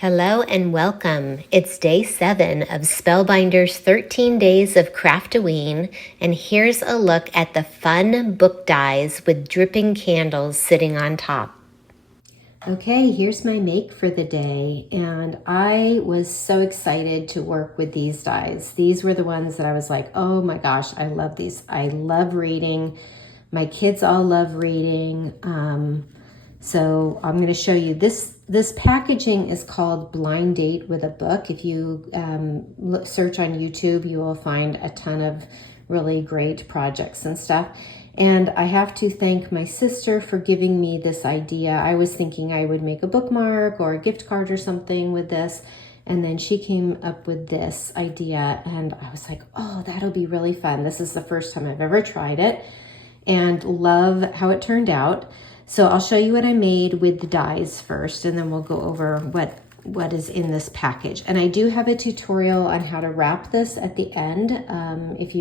Hello and welcome. It's day 7 of Spellbinders 13 Days of Craftoween, and here's a look at the fun book dies with dripping candles sitting on top. Okay, here's my make for the day, and I was so excited to work with these dies. These were the ones that I was like, oh my gosh, I love these. I love reading. My kids all love reading. So I'm going to show you this. This packaging is called Blind Date with a Book. If you search on YouTube, you will find a ton of really great projects and stuff. And I have to thank my sister for giving me this idea. I was thinking I would make a bookmark or a gift card or something with this. And then she came up with this idea and I was like, oh, that'll be really fun. This is the first time I've ever tried it and love how it turned out. So I'll show you what I made with the dies first, and then we'll go over what is in this package. And I do have a tutorial on how to wrap this at the end. If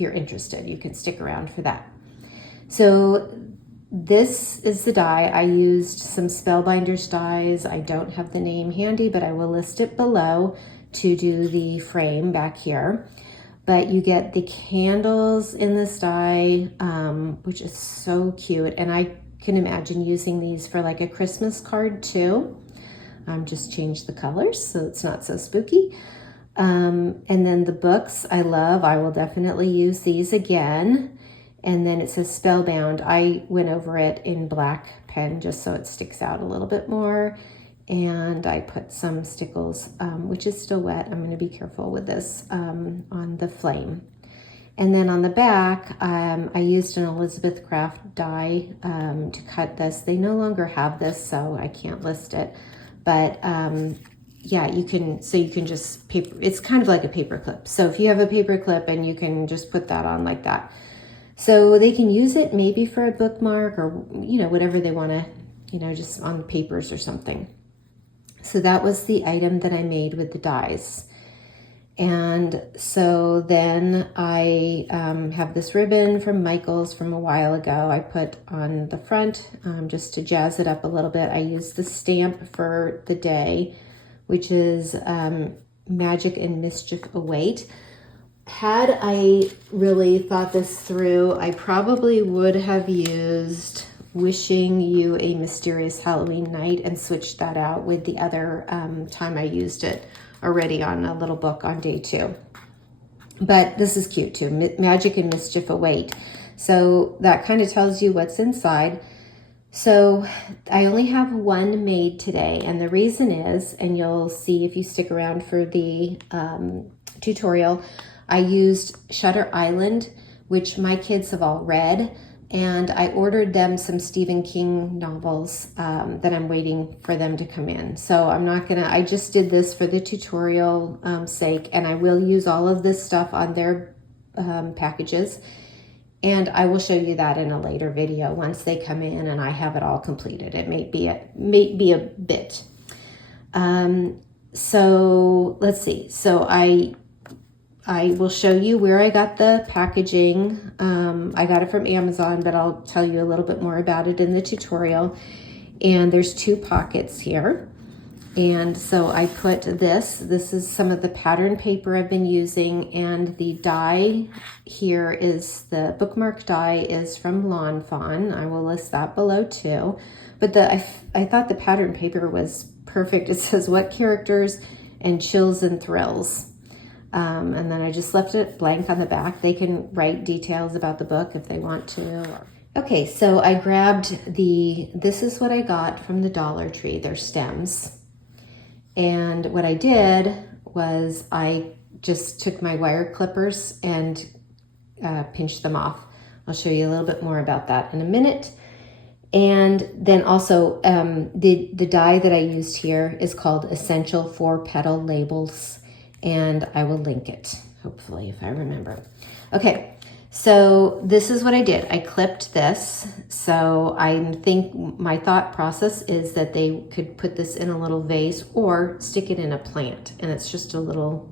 you're interested, you can stick around for that. So this is the die. I used some Spellbinders dies. I don't have the name handy, but I will list it below to do the frame back here. But you get the candles in this die, which is so cute. And I can imagine using these for like a Christmas card too. Just change the colors so it's not so spooky. And then the books I love. I will definitely use these again. And then it says Spellbound. I went over it in black pen just so it sticks out a little bit more. And I put some stickles, which is still wet. I'm going to be careful with this on the flame. And then on the back, I used an Elizabeth Craft die to cut this. They no longer have this, so I can't list it. But yeah, you can just paper. It's kind of like a paper clip. So if you have a paper clip, and you can just put that on like that. So they can use it maybe for a bookmark or whatever they want to, just on papers or something. So that was the item that I made with the dies. And so then I have this ribbon from Michael's from a while ago. I put on the front just to jazz it up a little bit. I used the stamp for the day, which is Magic and Mischief Await. Had I really thought this through, I probably would have used Wishing You a Mysterious Halloween Night and switched that out with the other time I used it already on a little book on day 2. But this is cute too, Magic and Mischief Await. So that kind of tells you what's inside. So I only have one made today, and the reason is, and you'll see if you stick around for the tutorial, I used Shutter Island, which my kids have all read, and I ordered them some Stephen King novels that I'm waiting for them to come in. So I just did this for the tutorial sake, and I will use all of this stuff on their packages. And I will show you that in a later video once they come in and I have it all completed. It may be a bit. So let's see. So I will show you where I got the packaging. I got it from Amazon, but I'll tell you a little bit more about it in the tutorial. And there's 2 pockets here. And so I put this is some of the pattern paper I've been using, and the die here is the bookmark die is from Lawn Fawn. I will list that below too. But I thought the pattern paper was perfect. It says what characters and chills and thrills. And then I just left it blank on the back. They can write details about the book if they want to. Okay, so I grabbed this is what I got from the Dollar Tree, their stems. And what I did was I just took my wire clippers and pinched them off. I'll show you a little bit more about that in a minute. And then also the die that I used here is called Essential for Petal Labels. And I will link it, hopefully, if I remember. Okay, so this is what I did. I clipped this. So I think my thought process is that they could put this in a little vase or stick it in a plant. And it's just a little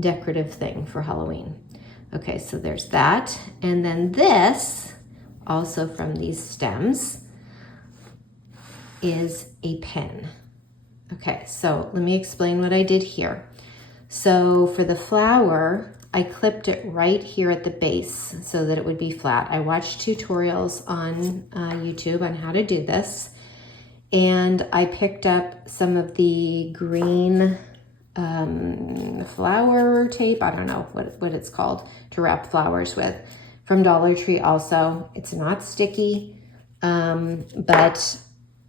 decorative thing for Halloween. Okay, so there's that. And then this, also from these stems, is a pen. Okay, so let me explain what I did here. So for the flower, I clipped it right here at the base so that it would be flat. I watched tutorials on YouTube on how to do this, and I picked up some of the green flower tape. I don't know what it's called to wrap flowers with, from Dollar Tree also. It's not sticky, but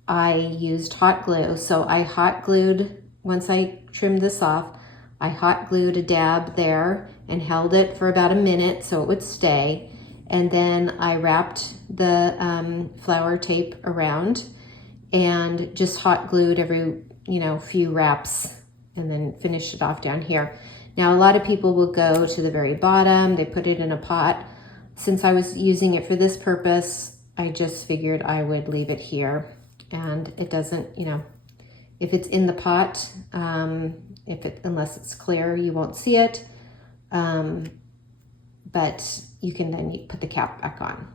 I used hot glue. So I hot glued, once I trimmed this off, I hot glued a dab there and held it for about a minute so it would stay. And then I wrapped the flower tape around and just hot glued every, few wraps, and then finished it off down here. Now, a lot of people will go to the very bottom, they put it in a pot. Since I was using it for this purpose, I just figured I would leave it here. And it doesn't, if it's in the pot, unless it's clear, you won't see it. But you can then put the cap back on.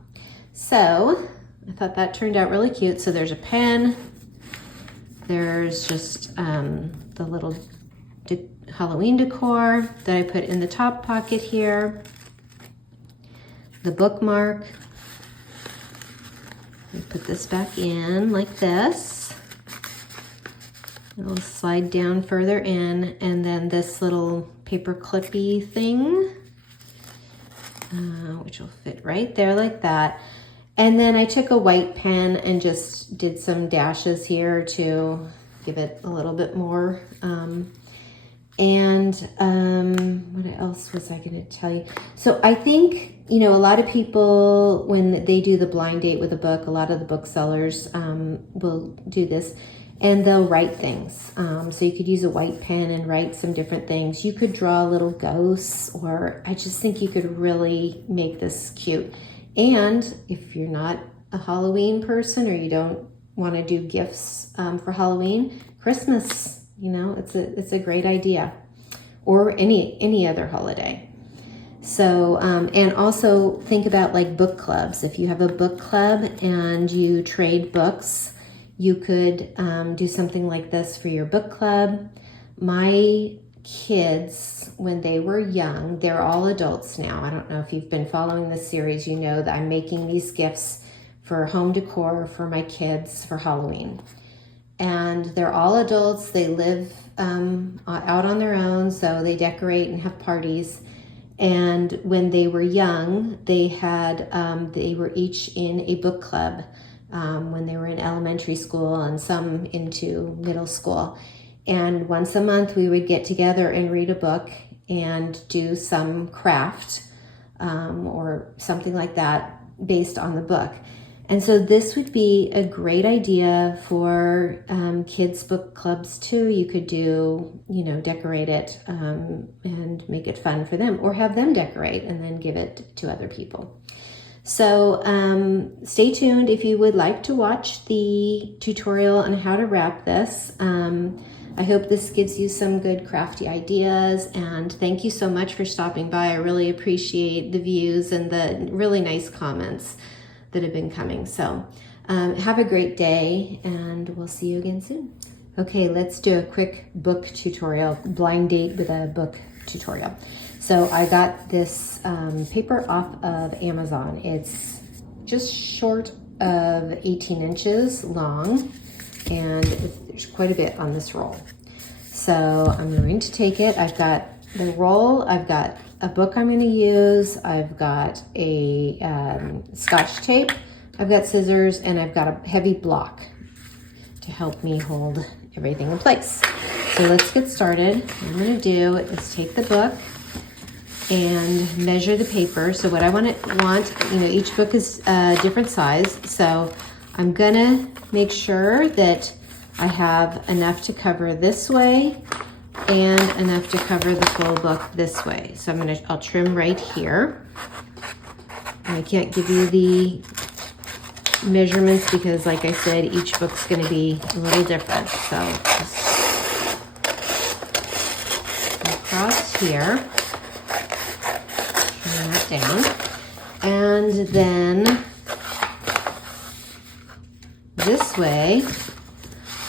So I thought that turned out really cute. So there's a pen. There's just the little Halloween decor that I put in the top pocket here. The bookmark. I put this back in like this. It'll slide down further in, and then this little paper clippy thing, which will fit right there like that. And then I took a white pen and just did some dashes here to give it a little bit more. What else was I going to tell you? So I think, a lot of people, when they do the blind date with a book, a lot of the booksellers will do this, and they'll write things. So you could use a white pen and write some different things. You could draw little ghosts, or I just think you could really make this cute. And if you're not a Halloween person, or you don't want to do gifts for Halloween, Christmas, it's a great idea, or any other holiday. So, and also think about like book clubs. If you have a book club and you trade books, you could do something like this for your book club. My kids, when they were young, they're all adults now. I don't know if you've been following this series, you know that I'm making these gifts for home decor for my kids for Halloween. And they're all adults. They live out on their own, so they decorate and have parties. And when they were young, they were each in a book club when they were in elementary school, and some into middle school. And once a month we would get together and read a book and do some craft or something like that based on the book. And so this would be a great idea for kids' book clubs too. You could do, decorate it and make it fun for them, or have them decorate and then give it to other people. So stay tuned if you would like to watch the tutorial on how to wrap this. I hope this gives you some good crafty ideas, and thank you so much for stopping by. I really appreciate the views and the really nice comments that have been coming. So have a great day, and we'll see you again soon. Okay, let's do a quick book tutorial, blind date with a book tutorial. So I got this paper off of Amazon. It's just short of 18 inches long, and there's quite a bit on this roll. So I'm going to take it. I've got the roll, I've got a book I'm going to use, I've got a Scotch tape, I've got scissors, and I've got a heavy block to help me hold everything in place. So let's get started. What I'm going to do is take the book and measure the paper. So what I want, each book is a different size. So I'm going to make sure that I have enough to cover this way and enough to cover the full book this way. So I'll trim right here. I can't give you the measurements because, like I said, each book's going to be a little different. So just across here, trim that down, and then this way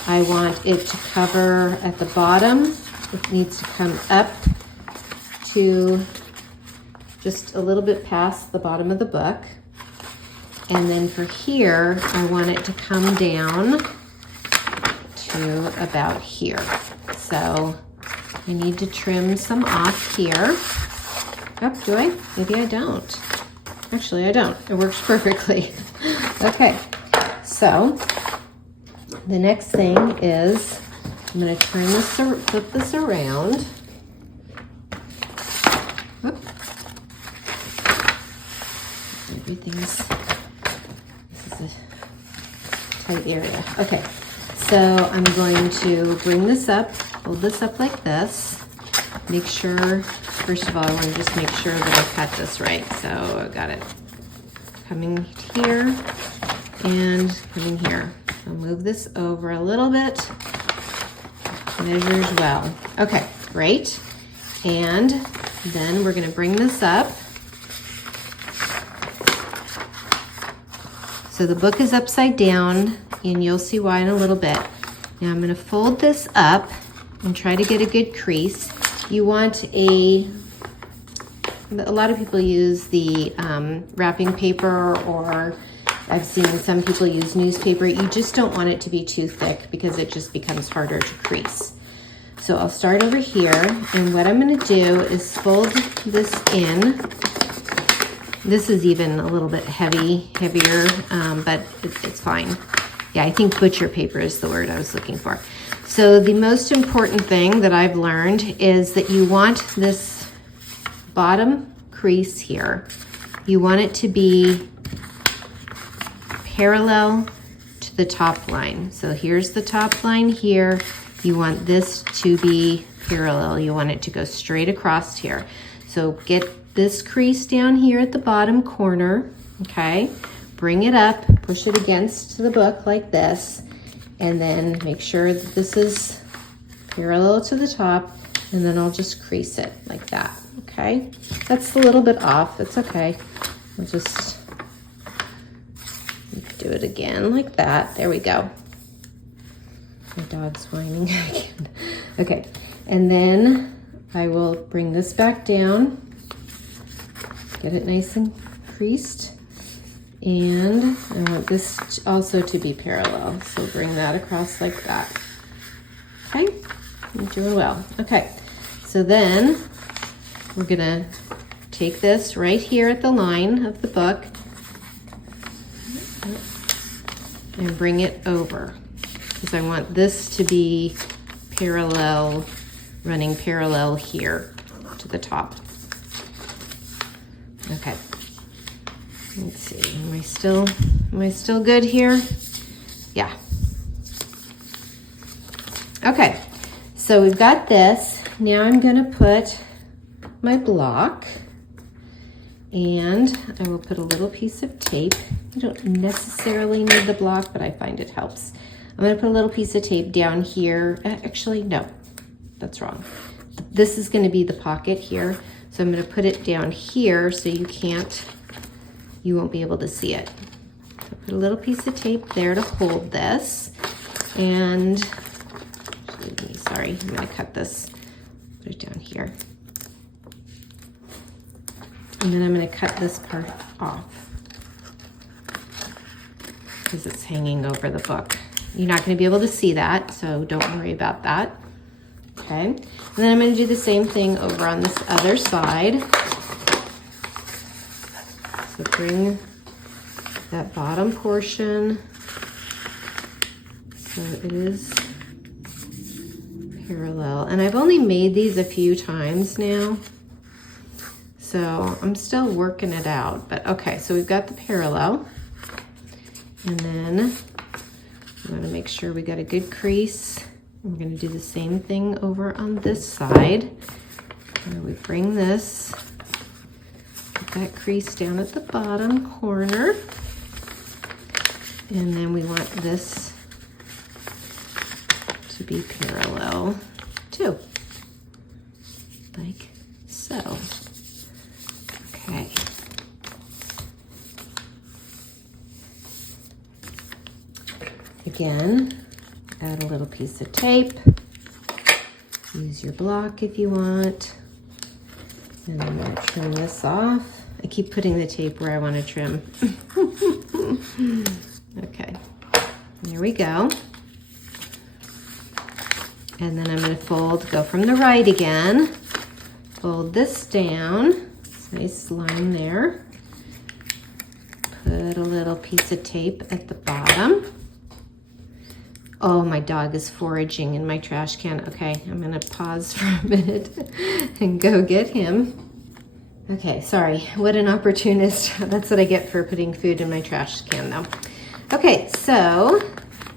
I want it to cover at the bottom. It needs to come up to just a little bit past the bottom of the book. And then for here, I want it to come down to about here. So I need to trim some off here. Oh, do I? Maybe I don't. Actually, I don't. It works perfectly. Okay, so the next thing is I'm going to turn this, flip this around. Whoop. Everything's, this is a tight area. Okay, so I'm going to bring this up, hold this up like this. Make sure, first of all, I want to just make sure that I cut this right. So I got it coming here and coming here. So move this over a little bit. Measures well. Okay, great. And then we're going to bring this up. So the book is upside down, and you'll see why in a little bit. Now I'm going to fold this up and try to get a good crease. You want a lot of people use the wrapping paper, or I've seen some people use newspaper. You just don't want it to be too thick because it just becomes harder to crease. So I'll start over here, and what I'm going to do is fold this in. This is even a little bit heavier, but it's fine. Yeah, I think butcher paper is the word I was looking for. So the most important thing that I've learned is that you want this bottom crease here. You want it to be parallel to the top line. So here's the top line here. You want this to be parallel. You want it to go straight across here. So get this crease down here at the bottom corner, okay? Bring it up, push it against the book like this, and then make sure that this is parallel to the top, and then I'll just crease it like that, okay? That's a little bit off, it's okay. I'll just do it again like that. There we go. My dog's whining again. Okay, and then I will bring this back down, get it nice and creased, and I want this also to be parallel, so bring that across like that. Okay, I'm doing well. Okay, so then we're gonna take this right here at the line of the book and bring it over, because I want this to be parallel, running parallel here to the top. Okay, let's see, am I still good here? Yeah. Okay, so we've got this. Now I'm gonna put my block, and I will put a little piece of tape. You don't necessarily need the block, but I find it helps. I'm gonna put a little piece of tape down here. Actually, no, that's wrong. This is gonna be the pocket here. So I'm gonna put it down here so you won't be able to see it. So put a little piece of tape there to hold this. And, sorry, I'm gonna cut this, put it down here. And then I'm gonna cut this part off because it's hanging over the book. You're not gonna be able to see that, so don't worry about that. Okay, and then I'm gonna do the same thing over on this other side. So bring that bottom portion so it is parallel. And I've only made these a few times now, so I'm still working it out. But okay, so we've got the parallel. And then I'm gonna make sure we got a good crease. We're gonna do the same thing over on this side. Where we bring this, put that crease down at the bottom corner. And then we want this to be parallel too, like so. Okay. Again, add a little piece of tape. Use your block if you want. And I'm going to trim this off. I keep putting the tape where I want to trim. Okay, there we go. And then I'm going to go from the right again. Fold this down. Nice line there. Put a little piece of tape at the bottom. Oh, my dog is foraging in my trash can. Okay, I'm gonna pause for a minute and go get him. Okay, sorry, what an opportunist. That's what I get for putting food in my trash can though. Okay, so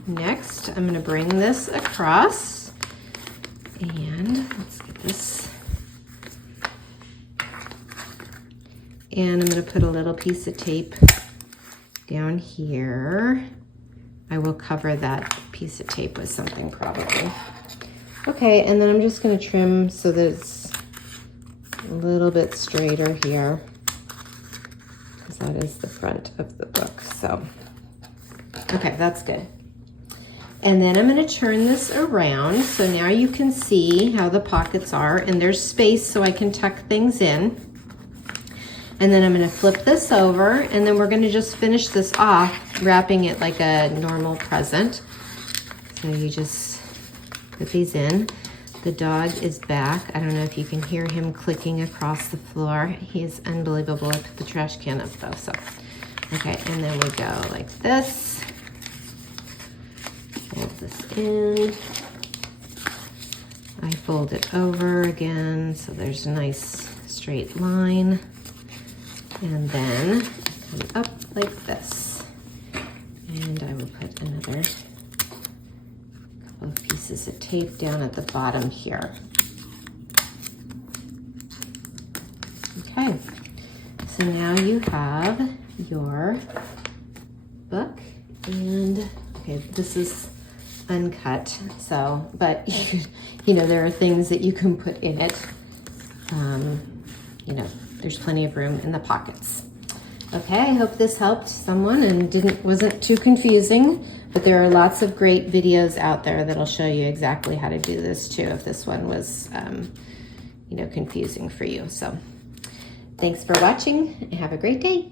next I'm gonna bring this across and let's get this. And I'm gonna put a little piece of tape down here. I will cover that piece of tape with something probably. Okay, and then I'm just gonna trim so that it's a little bit straighter here, because that is the front of the book, so. Okay, that's good. And then I'm gonna turn this around, so now you can see how the pockets are, and there's space so I can tuck things in. And then I'm gonna flip this over, and then we're gonna just finish this off, wrapping it like a normal present. So you just put these in. The dog is back. I don't know if you can hear him clicking across the floor. He is unbelievable. I put the trash can up though, so. Okay, and then we go like this. Fold this in. I fold it over again, so there's a nice straight line. And then come up like this. And I will put another couple of pieces of tape down at the bottom here. Okay, so now you have your book, and okay, this is uncut, so, but you know, there are things that you can put in it. You know, there's plenty of room in the pockets. Okay, I hope this helped someone and wasn't too confusing, but there are lots of great videos out there that'll show you exactly how to do this too, if this one was, you know, confusing for you. So thanks for watching and have a great day.